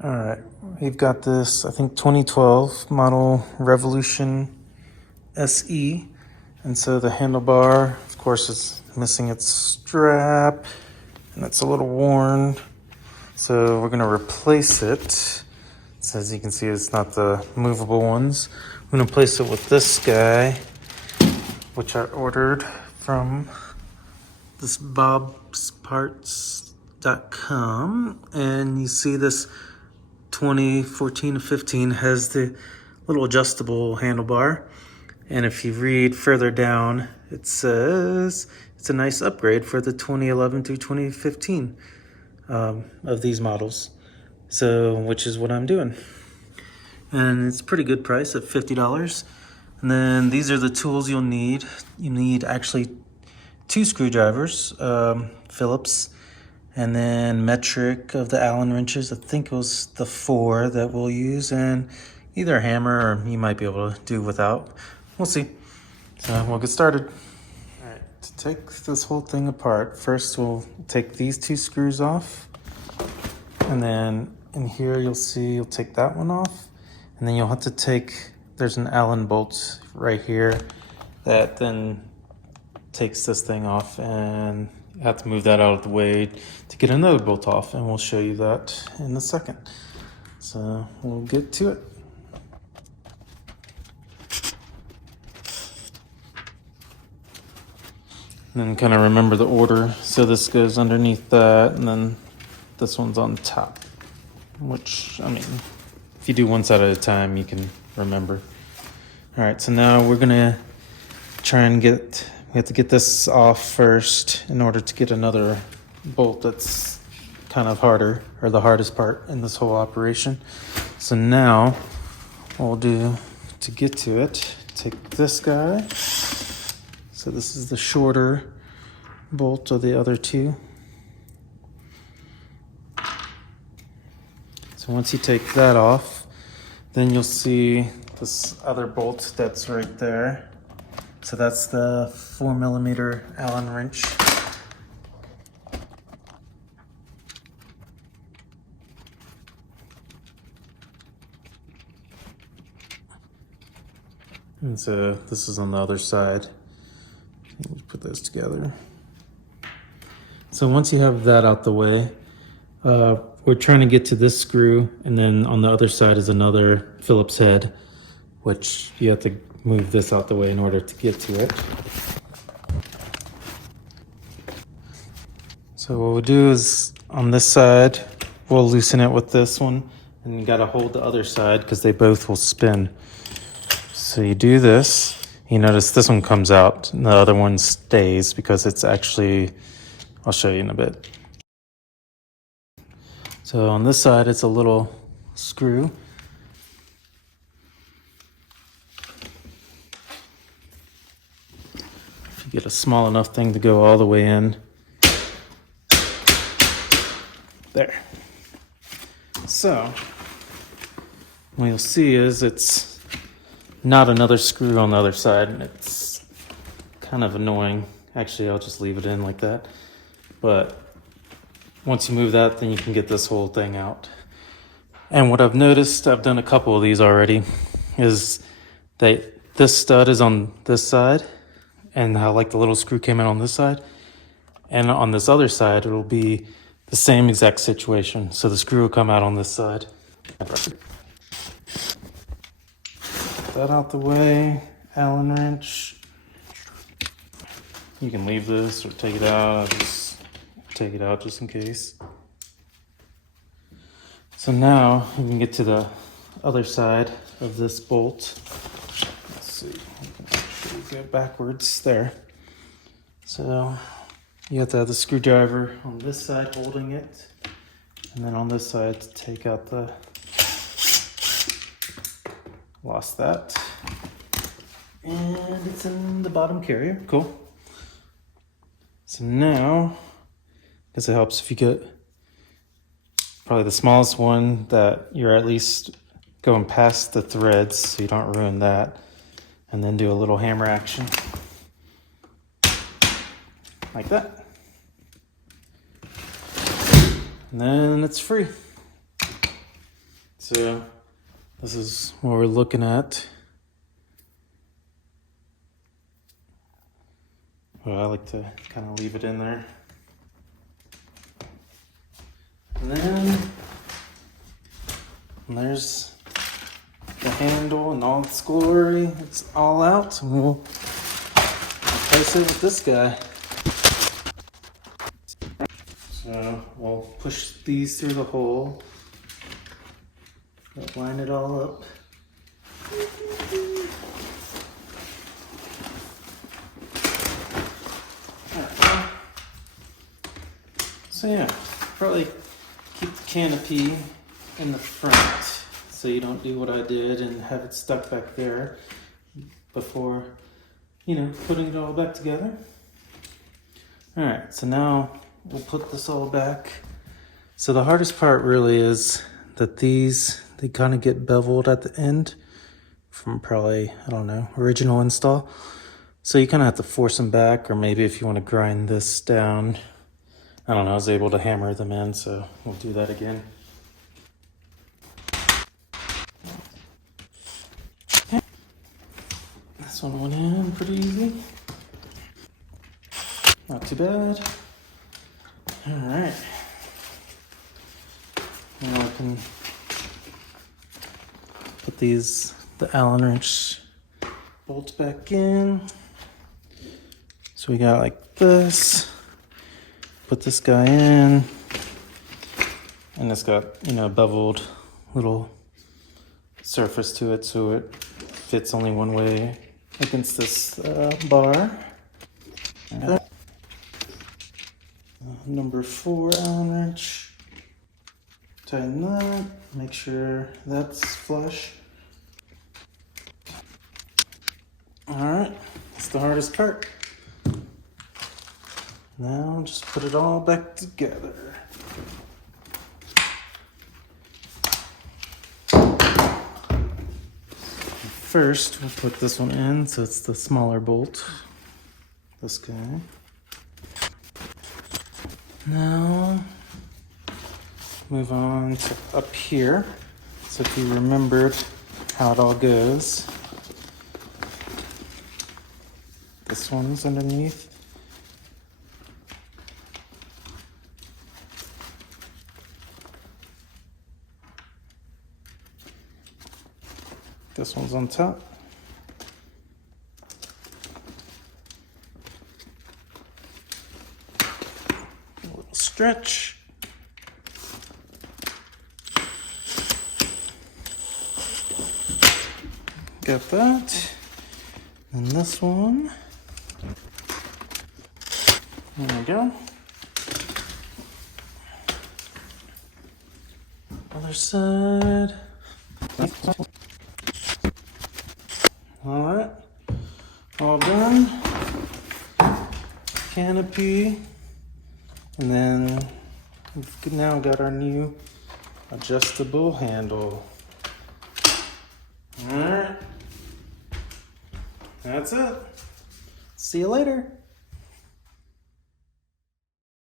All right, we've got this, I think 2012 model Revolution SE. And so the handlebar, of course, is missing its strap and it's a little worn. So we're gonna replace it. So as you can see, it's not the movable ones. I'm gonna replace it with this guy, which I ordered from this bobsparts.com. And you see this 2014 to 15 has the little adjustable handlebar. And if you read further down, it says it's a nice upgrade for the 2011 through 2015 of these models. So, which is what I'm doing. And it's a pretty good price at $50. And then these are the tools you'll need. You need actually 2 screwdrivers, Phillips, and then metric of the Allen wrenches. I think it was the 4 that we'll use, and either a hammer or you might be able to do without. We'll see. So we'll get started. All right, to take this whole thing apart, first we'll take these 2 screws off, and then in here you'll see you'll take that one off, and then you'll have to take, there's an Allen bolt right here that then takes this thing off, and you have to move that out of the way to get another bolt off, and we'll show you that in a second. So we'll get to it. And then kind of remember the order. So this goes underneath that, and then this one's on top. Which, I mean, if you do one side at a time, you can remember. All right, so now we're gonna try and we have to get this off first in order to get another bolt that's kind of harder, or the hardest part in this whole operation. So now, what we'll do to get to it, take this guy. So this is the shorter bolt of the other 2. So once you take that off, then you'll see this other bolt that's right there. So that's the 4mm Allen wrench. And so this is on the other side. We'll put those together. So once you have that out the way, we're trying to get to this screw, and then on the other side is another Phillips head, which you have to move this out the way in order to get to it. So what we'll do is on this side, we'll loosen it with this one, and you gotta hold the other side because they both will spin. So you do this, you notice this one comes out and the other one stays because it's actually, I'll show you in a bit. So on this side, it's a little screw. If you get a small enough thing to go all the way in. There. So what you'll see is it's not another screw on the other side, and it's kind of annoying. Actually, I'll just leave it in like that. But once you move that, then you can get this whole thing out. And what I've noticed, I've done a couple of these already, is that this stud is on this side, and how like the little screw came in on this side. And on this other side, it'll be the same exact situation. So the screw will come out on this side. That out the way, Allen wrench. You can leave this or take it out. I'll just take it out just in case. So now we can get to the other side of this bolt. Let's see, we can actually go backwards there. So you have to have the screwdriver on this side holding it, and then on this side to take out the, lost that. And it's in the bottom carrier, cool. So now, I guess it helps if you get probably the smallest one that you're at least going past the threads so you don't ruin that. And then do a little hammer action. Like that. And then it's free. So this is what we're looking at. Well, I like to kind of leave it in there. And then there's the handle in all its glory. It's all out. And we'll replace it with this guy. So we'll push these through the hole. Line it all up. So yeah, probably keep the canopy in the front so you don't do what I did and have it stuck back there before, putting it all back together. All right, so now we'll put this all back. So the hardest part really is that they kind of get beveled at the end from probably, original install. So you kind of have to force them back, or maybe if you want to grind this down, I was able to hammer them in, so we'll do that again. Okay. This one went in pretty easy. Not too bad. All right. Now I can put the Allen wrench bolts back in. So we got like this. Put this guy in. And it's got, beveled little surface to it, so it fits only one way against this bar. Number 4 Allen wrench. Tighten that, make sure that's flush. Alright, that's the hardest part. Now just put it all back together. First, we'll put this one in, so it's the smaller bolt. This guy. Now, move on to up here. So if you remembered how it all goes, this one's underneath. This one's on top. A little stretch. Got that. And this one. There we go. Other side. All right, all done. Canopy, and then we've now got our new adjustable handle. All right, that's it. See you later.